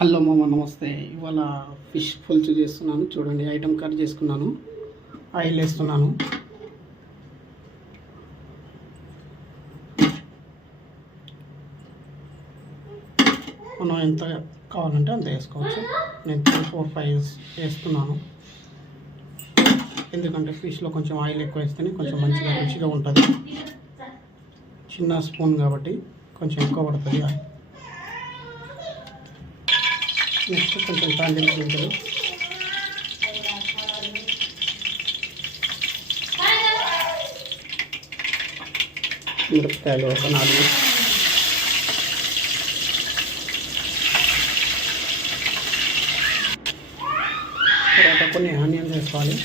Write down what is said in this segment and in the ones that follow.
Hello మామ నమస్తే. ఇవాళ ఫిష్ పులుసు చేస్తున్నాను. చూడండి ఐటమ్ కట్ చేసుకున్నాను. ఆయిల్ వేస్తున్నాను. మనం ఎంత కావాలంటే అంత వేసుకోవచ్చు. నేను త్రీ ఫోర్ ఫైవ్ వేస్తున్నాను. ఎందుకంటే ఫిష్లో కొంచెం ఆయిల్ ఎక్కువ వేస్తేనే కొంచెం మంచిగా రుచిగా ఉంటుంది. చిన్న స్పూన్ కాబట్టి కొంచెం ఎక్కువ పడుతుంది. ఆయిల్ నెక్స్ట్ కొంచెం తాండిల్ గింజలు మిరపకాయలు ఒక నాలుగు. తర్వాత కొన్ని ఆనియన్స్ వేసుకోవాలి.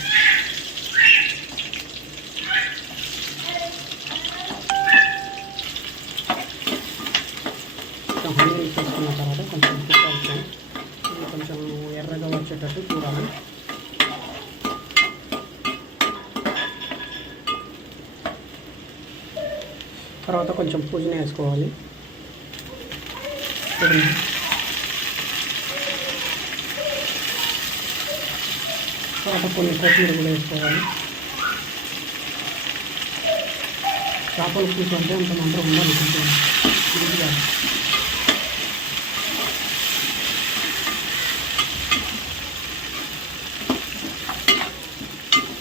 ఆనియన్స్ వేసుకున్న తర్వాత కొంచెం చూడాలి ఇది కొంచెం ఎర్రగా వచ్చేటట్టు చూడాలి తర్వాత కొంచెం పుదీనా వేసుకోవాలి. తర్వాత కొన్ని కొత్తిమీర కూడా వేసుకోవాలి. చేపల పులుసు అంటే అంత మాత్రం ఉండాలి కొంచెం. మంచిగా.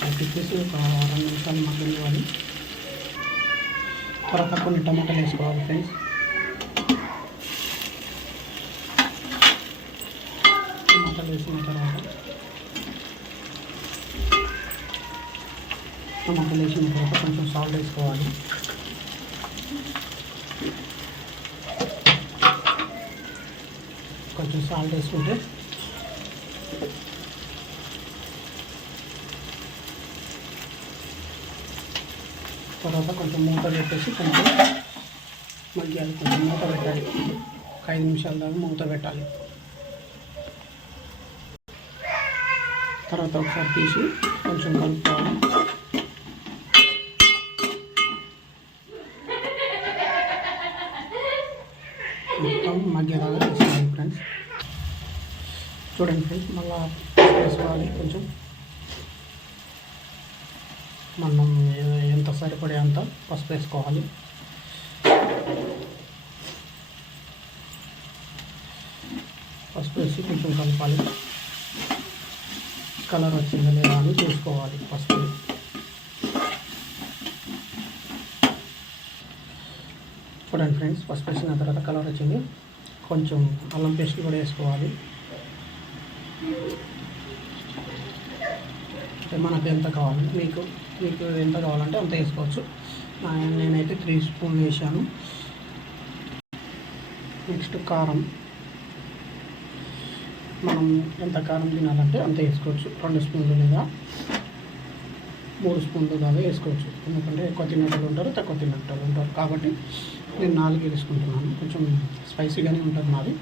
అది ఒక రెండు నిమిషాలు మగ్గనివ్వాలి. తర్వాత కొన్ని టమాటాలు వేసుకోవాలి ఫ్రెండ్స్ టమాటాలు వేసిన తర్వాత టమాటాలు వేసిన తర్వాత కొంచెం సాల్ట్ వేసుకోవాలి కొంచెం సాల్ట్ వేసుకుంటే తర్వాత కొంచెం మూత పెట్టేసి కొంచెం మగ్గాలి. కొంచెం మూత పెట్టాలి. ఒక ఐదు నిమిషాల దాకా మూత పెట్టాలి. తర్వాత ఒకసారి తీసి కొంచెం కలుపుకోవాలి. మొత్తం మగ్గేలాగా వేసుకోవాలి ఫ్రెండ్స్ చూడండి ఫ్రెండ్స్ మళ్ళీ వేసుకోవాలి కొంచెం మనం ఎంత సరిపడే అంత పసుపు వేసుకోవాలి. పసుపు వేసి కొంచెం కలపాలి. కలర్ వచ్చిందా లేదా అని చూసుకోవాలి పసుపు. చూడండి ఫ్రెండ్స్ పసుపు వేసిన తర్వాత కలర్ వచ్చింది. కొంచెం అల్లం పేస్ట్ కూడా వేసుకోవాలి. మనకు ఎంత కావాలి మీకు? మీకు ఎంత కావాలంటే అంత వేసుకోవచ్చు. నేనైతే త్రీ స్పూన్ వేసాను నెక్స్ట్ కారం. మనం ఎంత కారం తినాలంటే అంత వేసుకోవచ్చు. రెండు స్పూన్లు లేదా మూడు స్పూన్లు దాకా వేసుకోవచ్చు. ఎందుకంటే ఎక్కువ తినేటోళ్ళు ఉంటారు తక్కువ తినేటోళ్ళు ఉంటారు. కాబట్టి నేను నాలుగు వేసుకుంటున్నాను. కొంచెం స్పైసీగానే ఉంటుంది నాది.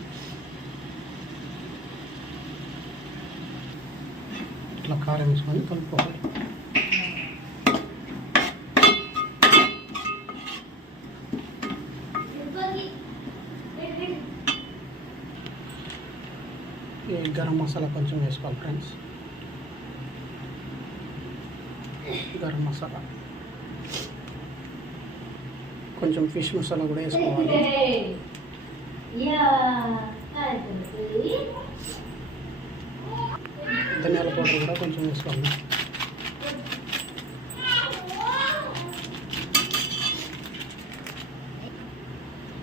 ఇట్లా కారం వేసుకొని కలుపుకోవాలి. గరం మసాలా కొంచెం వేసుకోవాలి ఫ్రెండ్స్. గరం మసాలా. కొంచెం ఫిష్ మసాలా కూడా వేసుకోవాలి. ధనియాల పౌడర్ కూడా కొంచెం వేసుకోవాలి.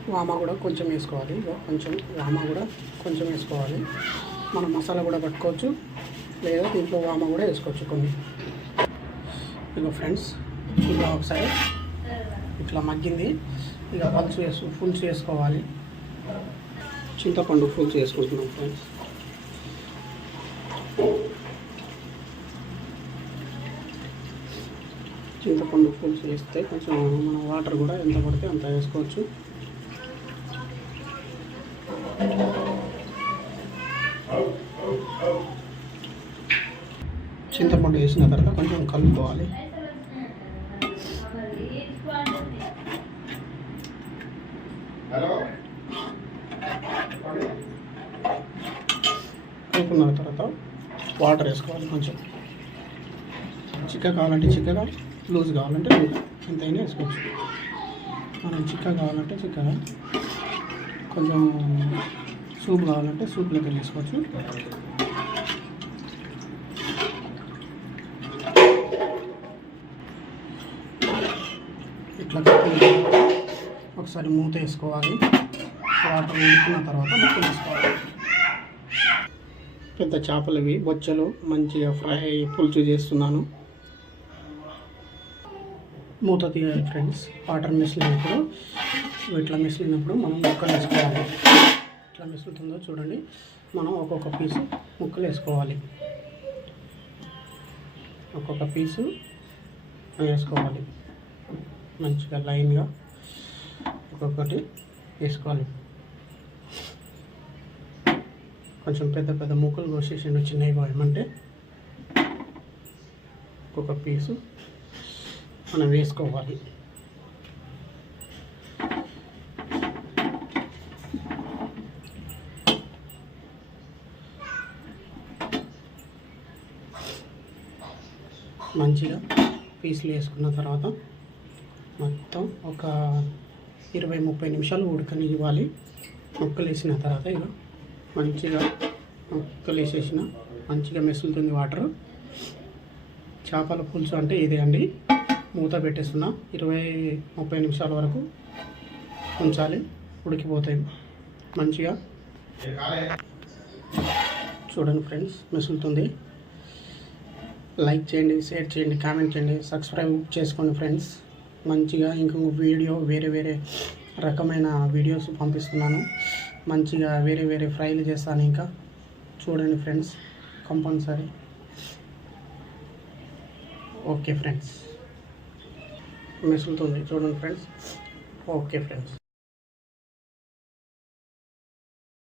వామ కూడా కొంచెం వేసుకోవాలి. కొంచెం వామ కూడా కొంచెం వేసుకోవాలి. మనం మసాలా కూడా పట్టుకోవచ్చు. లేదా దీంట్లో వామ కూడా వేసుకోవచ్చు కొన్ని. ఇక ఫ్రెండ్స్ ఇలా ఒకసారి ఇట్లా మగ్గింది. ఇక పల్స్ వేసు ఫుల్స్ వేసుకోవాలి. చింతపండు ఫుల్స్ వేసుకుంటున్నాం ఫ్రెండ్స్. చింతపండు ఫుల్స్ వేస్తే కొంచెం మన వాటర్ కూడా ఎంత పడితే అంత వేసుకోవచ్చు. చింతపండు వేసిన తర్వాత కొంచెం కలుపుకోవాలి. హలో? మసులుకున్న తర్వాత వాటర్ వేసుకోవాలి కొంచెం. చిక్క కావాలంటే చిక్కగా లూజ్ కావాలంటే లూజ్. ఎంతైనా వేసుకోవచ్చు. మనం చిక్క కావాలంటే చిక్కగా కొంచెం సూప్ కావాలంటే సూప్లోకి వేసుకోవచ్చు ఇట్లా కట్టిన తర్వాత ఒకసారి మూత వేసుకోవాలి. వాటర్ ఉడికిన తర్వాత ముక్కలు వేసుకోవాలి. పెద్ద చేపలు ఇవి బొచ్చలు మంచిగా ఫ్రై పులుసు చేస్తున్నాను. మూత తీయాలి ఫ్రెండ్స్. వాటర్ మిసిలినప్పుడు ఇట్లా మిసిలినప్పుడు మనం ముక్కలు వేసుకోవాలి. ఇట్లా మిసులుతుందో చూడండి. మనం ఒక్కొక్క పీసు ముక్కలు వేసుకోవాలి. ఒక్కొక్క పీసు వేసుకోవాలి. మంచిగా లైన్గా. ఒక్కొక్కటి వేసుకోవాలి. కొంచెం పెద్ద పెద్ద ముక్కలు కోసేసిండు చిన్నవి పోయమంటే ఒక్కొక్క పీసు మనం వేసుకోవాలి. మంచిగా పీసులు వేసుకున్న తర్వాత మొత్తం ఒక ఇరవై ముప్పై నిమిషాలు ఉడకనివ్వాలి ముక్కలు వేసిన తర్వాత ఇలా మంచిగా ముక్కలు వేసేసిన మంచిగా మెసులుతుంది వాటర్. చేపల పులుసు అంటే ఇదే అండి. మూత పెట్టేస్తున్నా. ఇరవై ముప్పై నిమిషాల వరకు ఉంచాలి. ఉడికిపోతాయి. మంచిగా చూడండి ఫ్రెండ్స్ మెసులుతుంది. లైక్ చేయండి షేర్ చేయండి కామెంట్ చేయండి. సబ్స్క్రైబ్ చేసుకోండి ఫ్రెండ్స్. మంచిగా ఇంకొక వీడియో వేరే వేరే రకమైన వీడియోస్ పంపిస్తున్నాను. మంచిగా వేరే వేరే ఫ్రైలు చేస్తాను ఇంకా. చూడండి ఫ్రెండ్స్ కంపల్సరీ ఓకే ఫ్రెండ్స్ మెసులుతుంది. చూడండి ఫ్రెండ్స్ ఓకే ఫ్రెండ్స్